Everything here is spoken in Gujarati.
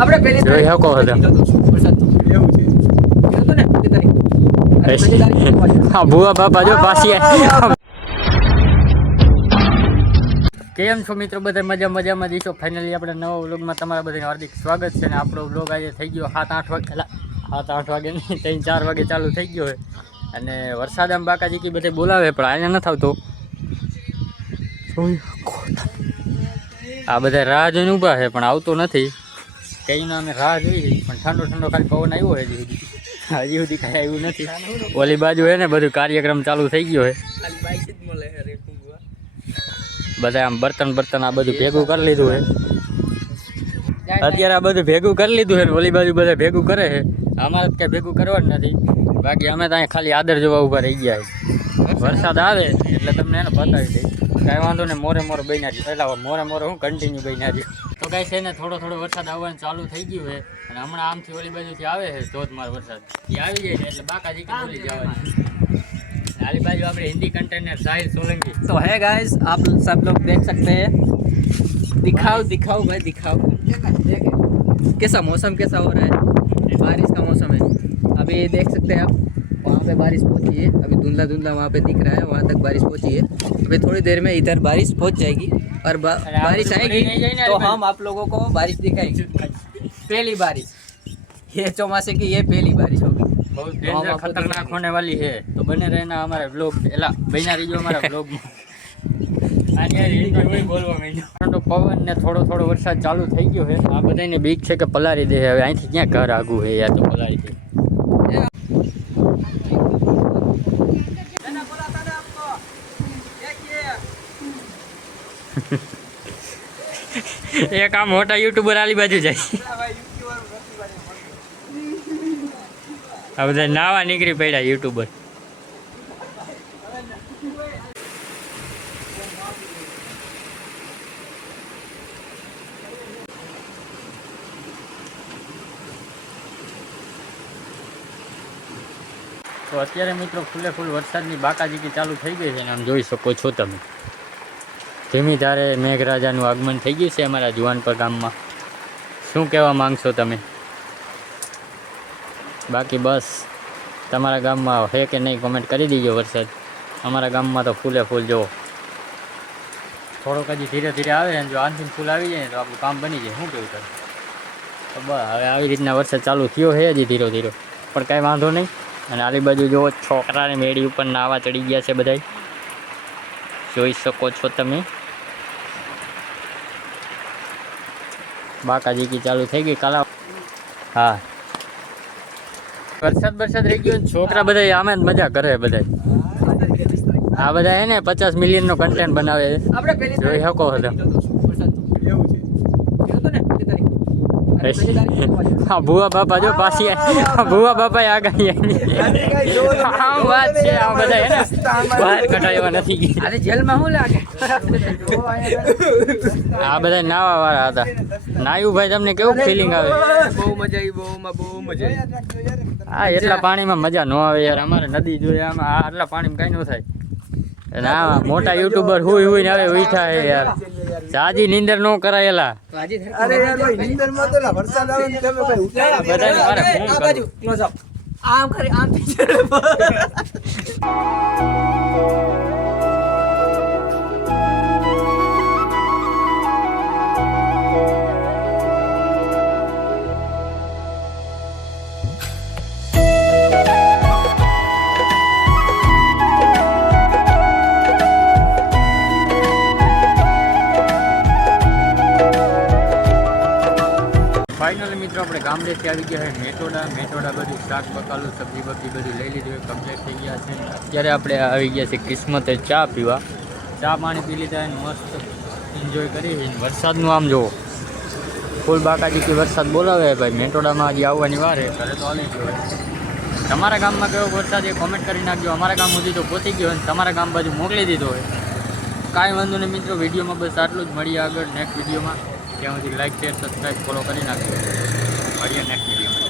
આપણે પેલી જોઈ શકો હતા એવું છે હા ભુવા બાપા જો પાછી કેમ છો મિત્રો બધા મજામાં દીશો ફાઇનલી આપણે નવા વ્લોગમાં તમારા બધાને હાર્દિક સ્વાગત છે. અને આપણો વ્લોગ આજે થઈ ગયો 7-8 વાગે 7-8 વાગે નહીં 3-4 વાગે ચાલુ થઈ ગયો છે. અને વરસાદ આમ બાકાજી કે બધે બોલાવે પણ અહીંયા નથી આવતો. આ બધા રાહ જોઈને ઊભા છે પણ આવતો નથી. કહીને અમે રાહ જોઈ પણ ઠંડો ખાલી પવન આવ્યો હોય હજી સુધી કાંઈ આવ્યું નથી. ઓલી બાજુ છે ને બધું કાર્યક્રમ ચાલુ થઈ ગયો છે. બધા આમ બર્તન આ બધું ભેગું કરી લીધું છે. અત્યારે આ બધું ભેગું કરી લીધું છે ને ઓલી બાજુ બધા ભેગું કરે છે. અમારે કંઈ ભેગું કરવાનું નથી. બાકી અમે ત્યાં ખાલી આદર જોવા ઊભા રહી ગયા છે. વરસાદ આવે એટલે તમને એને બતાવી દઈ કાંઈ વાંધો ને મોરે બન્યા રહ્યું એટલે મોરે હું કન્ટિન્યુ બન્યા રહ્યું. તો કાંઈ છે ને થોડો વરસાદ આવવાનું ચાલુ થઈ ગયું છે. અને હમણાં આમથી ઓલી બાજુથી આવે છે ધોધમાર વરસાદ એ આવી જાય છે એટલે બાકાજી કે બોલી જવાની. आली बाजू आप हिंदी कंटेनर साहिल सोलंकी. तो है गाइस आप सब लोग देख सकते हैं. दिखाओ भाई दिखाओ कैसा मौसम कैसा हो रहा है. बारिश का मौसम है. अभी देख सकते हैं आप वहाँ पे बारिश पहुँची है. अभी धुंधला वहाँ पे दिख रहा है वहाँ तक बारिश पहुँची है. अभी थोड़ी देर में इधर बारिश पहुँच जाएगी और बारिश आएगी तो हम आप लोगों को बारिश दिखाएंगे. पहली बारिश ये चौमासे की ये पहली बारिश होगी. बहुत डेंजर खतरनाक होने वाली है. तो बने रहना हमारे व्लॉग एला बना रही हमारा व्लॉग में. ठंडो पवन ने थोड़ो वरसाद चालू થઈ ગયો છે. આ બધાને બીક છે કે પલારી દે. હવે અહીંથી ક્યાં ઘર આગું છે યાર તો પલારી દે. એક આ મોટા યુટ્યુબર આલી બાજુ જાય. આ બધા નાવા નીકળી પડ્યા યુટ્યુબર. તો અત્યારે મિત્રો ફૂલ વરસાદની બાકાજીકી ચાલુ થઈ ગઈ છે. અને આમ જોઈ શકો છો તમે ધીમી ધારે મેઘરાજાનું આગમન થઈ ગયું છે અમારા જુવાનપર ગામમાં. શું કહેવા માંગશો તમે? બાકી બસ તમારા ગામમાં છે કે નહીં કોમેન્ટ કરી દીજો. વરસાદ અમારા ગામમાં તો ફૂલે ફૂલ જુઓ. થોડોક હજી ધીરે આવે ને જો આનથી ફૂલ આવી જાય ને તો આપણું કામ બની જાય. શું કેવું તારે? તો બસ હવે આવી રીતના વરસાદ ચાલુ થયો છે હજી ધીરો પણ કાંઈ વાંધો નહીં. અને આલી બાજુ જો છોકરાને મેળી ઉપર નાવા ચડી ગયા છે બધા જોઈ શકો છો તમે. બાકાજીકી ચાલુ થઈ ગઈ કાલા. હા વરસાદ રહી ગયો. છોકરા બધા આમે જ મજા કરે. બધા આ બધા હે ને 50 મિલિયનનો કન્ટેન્ટ બનાવે જોઈ શકો છો. હા ભુવા બાપા જો પાછી ભુવા બાપા આગળ વાત છે. આ બધા હે ને બહાર કઢાવ્યા નથી. અરે જેલમાં શું લાગે. આ બધા નાવા વાળા હતા. નાયું ભાઈ તમને કેવું ફિલિંગ આવે? બહુ મજા આવી. હા એટલા પાણીમાં મજા ન આવે યાર. અમારે નદી જોઈએ આમાં આટલા પાણીમાં કઈ ન થાય. ના મોટા યુટ્યુબર હુઈ ને આવે ઉઠા હે યાર. સાજી નીંદર નો કરાયેલા. અરે યાર ભાઈ નીંદર માં તો વરસાદ આવે ને તમે ભાઈ ઉઠા બધાને મારે ફોન આ બાજુ ક્લોઝ અપ આમ કરી આમ ફાઇનલી મિત્રો આપણે ગામડેથી આવી ગયા છે મેટોડા બધું શાક બકાલું સબ્જી બબ્જી બધું લઈ લીધું કમ્પ્લીટ થઈ ગયા છે. અત્યારે આપણે આવી ગયા છે કિસ્મતે ચા પીવા. ચા પાણી પી લીધા અને મસ્ત એન્જોય કરી. વરસાદનું આમ જુઓ ફૂલ બાકાજીકી વરસાદ બોલાવે ભાઈ. મેટોડામાં હજી આવવાની વાર છે. ઘરે તો આવી ગયો. તમારા ગામમાં કેવો વરસાદ એ કોમેન્ટ કરી નાખજો. અમારા ગામ સુધી તો પહોંચી ગયો અને તમારા ગામ બાજુ મોકલી દીધો હોય. કાંઈ વાંધો નહીં મિત્રો. વિડીયોમાં બસ આટલું જ. મળીએ આગળ નેક્સ્ટ વિડીયોમાં. ત્યાં સુધી લાઈક શેર સબસ્ક્રાઈબ ફોલો કરી નાખજો. મળીએ નેક્સ્ટ વિડીયોમાં.